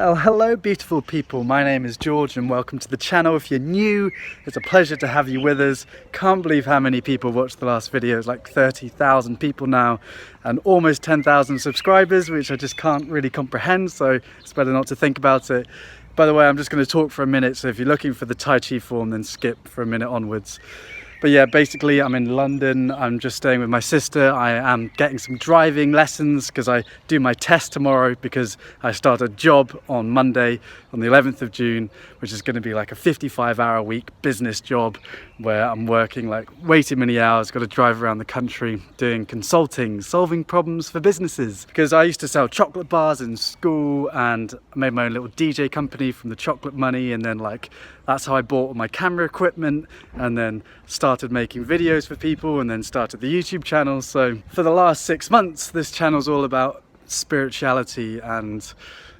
Well, hello beautiful people, my name is George and welcome to the channel. If you're new, it's a pleasure to have you with us. Can't believe how many people watched the last video. It's like 30,000 people now and almost 10,000 subscribers, which I just can't really comprehend, so it's better not to think about it. By the way, I'm just going to talk for a minute, so if you're looking for the Tai Chi form, then skip for a minute onwards. But yeah, basically I'm in London, I'm just staying with my sister. I am getting some driving lessons because I do my test tomorrow, because I start a job on Monday on the 11th of June, which is going to be like a 55-hour week business job where I'm working like way too many hours, got to drive around the country doing consulting, solving problems for businesses. Because I used to sell chocolate bars in school and I made my own little DJ company from the chocolate money, and then like that's how I bought all my camera equipment and then started making videos for people and then started the YouTube channel. So for the last 6 months, this channel's all about spirituality and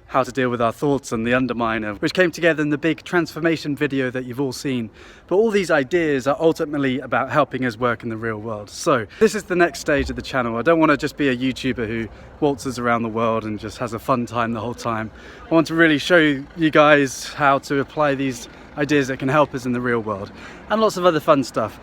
how to deal with our thoughts and the underminer, which came together in the big transformation video that you've all seen. But all these ideas are ultimately about helping us work in the real world. So this is the next stage of the channel. I don't want to just be a YouTuber who waltzes around the world and just has a fun time the whole time. I want to really show you guys how to apply these ideas that can help us in the real world and lots of other fun stuff.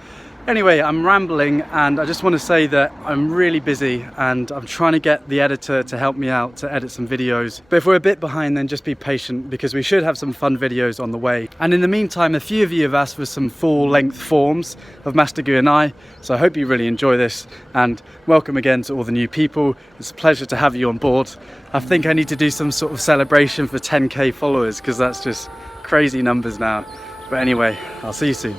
Anyway, I'm rambling and I just want to say that I'm really busy and I'm trying to get the editor to help me out to edit some videos. But if we're a bit behind, then just be patient, because we should have some fun videos on the way. And in the meantime, a few of you have asked for some full-length forms of Master Gu and I, so I hope you really enjoy this, and welcome again to all the new people. It's a pleasure to have you on board. I think I need to do some sort of celebration for 10k followers, because that's just crazy numbers now. But anyway, I'll see you soon.